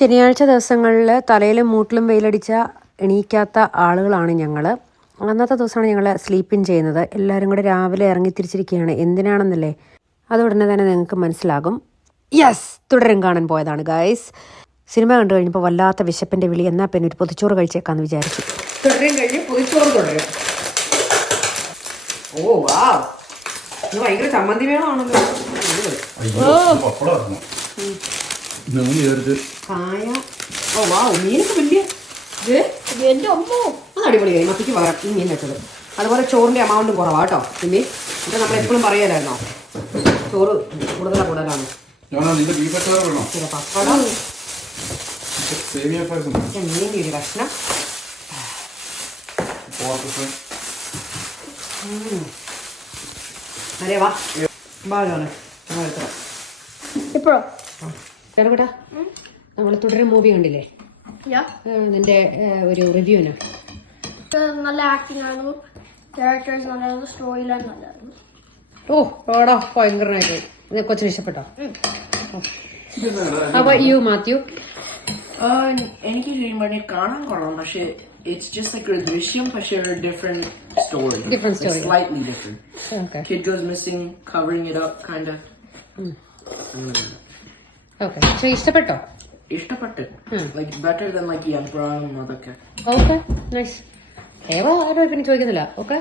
ശനിയാഴ്ച ദിവസങ്ങളിൽ തലയിലും മൂട്ടിലും വെയിലടിച്ച എണീക്കാത്ത ആളുകളാണ് ഞങ്ങൾ. അന്നത്തെ ദിവസമാണ് ഞങ്ങൾ സ്ലീപ്പ് ഇൻ ചെയ്യുന്നത്. എല്ലാവരും കൂടെ രാവിലെ ഇറങ്ങി തിരിച്ചിരിക്കുകയാണ്. എന്തിനാണെന്നല്ലേ അത് ഉടനെ തന്നെ നിങ്ങൾക്ക് മനസ്സിലാകും. യെസ്, തുടരും കാണാൻ പോയതാണ് ഗൈസ്. സിനിമ കണ്ടു കഴിഞ്ഞപ്പോൾ വല്ലാത്ത വിശപ്പിൻ്റെ വിളി. എന്നാൽ പിന്നെ ഒരു പൊതിച്ചോറ് കഴിച്ചേക്കാന്ന് വിചാരിച്ചു. തുടരും കഴിഞ്ഞ് പൊതിച്ചോറ് തുടരും. ഓ വാ, ഇത് ഭയങ്കര ചമ്മന്തി വേണമാണല്ലോ. കായ. ഓ വാ, മീനൊക്കെ വലിയ എൻ്റെ അമ്മോ, അത് അടിപൊളിയായി. മത്തിക്ക് പകരം ഈ മീൻ വെച്ചത്. അതുപോലെ ചോറിൻ്റെ എമൗണ്ടും കുറവാണ് കേട്ടോ. പിന്നെ എന്നിട്ട് നമ്മളെപ്പോഴും പറയാനായിരുന്നോ ചോറ് കൂടുതലാണ്. പപ്പടം, മീൻ്റെ ഒരു കഷ്ണം. അരേ വാ ബാലാണ് ഇപ്പോഴോ ചേട്ടാ, നമ്മൾ തുടരും മൂവി കണ്ടില്ലേ? അതിന്റെ ഒരു റിവ്യൂന്. നല്ല ആക്ടിങ് ആയിരുന്നു, ക്യാരക്ടേഴ്സ് നല്ലതായിരുന്നു, സ്റ്റോറി ലൈൻ നല്ലതായിരുന്നു. ഓ ഓടാ, ഭയങ്കരനായിട്ട് കൊച്ചിന് ഇഷ്ടപ്പെട്ടോ? അപ്പൊ യു മാത്യു? എനിക്ക് ശരിക്കും കാണാൻ കൊള്ളാം, പക്ഷെ it's just like a ദൃശ്യം, പക്ഷെ a different story. Like slightly different. Okay. Kid goes missing, covering it up, kind of. Okay. So ഇഷ്ടപ്പെട്ടോ? ഇഷ്ടപ്പെട്ടു. Like better than like യബ്രാം അതൊക്കെ. Okay, nice. ഏവ ആരോ പിന്നെ ചോദിക്കുന്നില്ല. ഓക്കെ.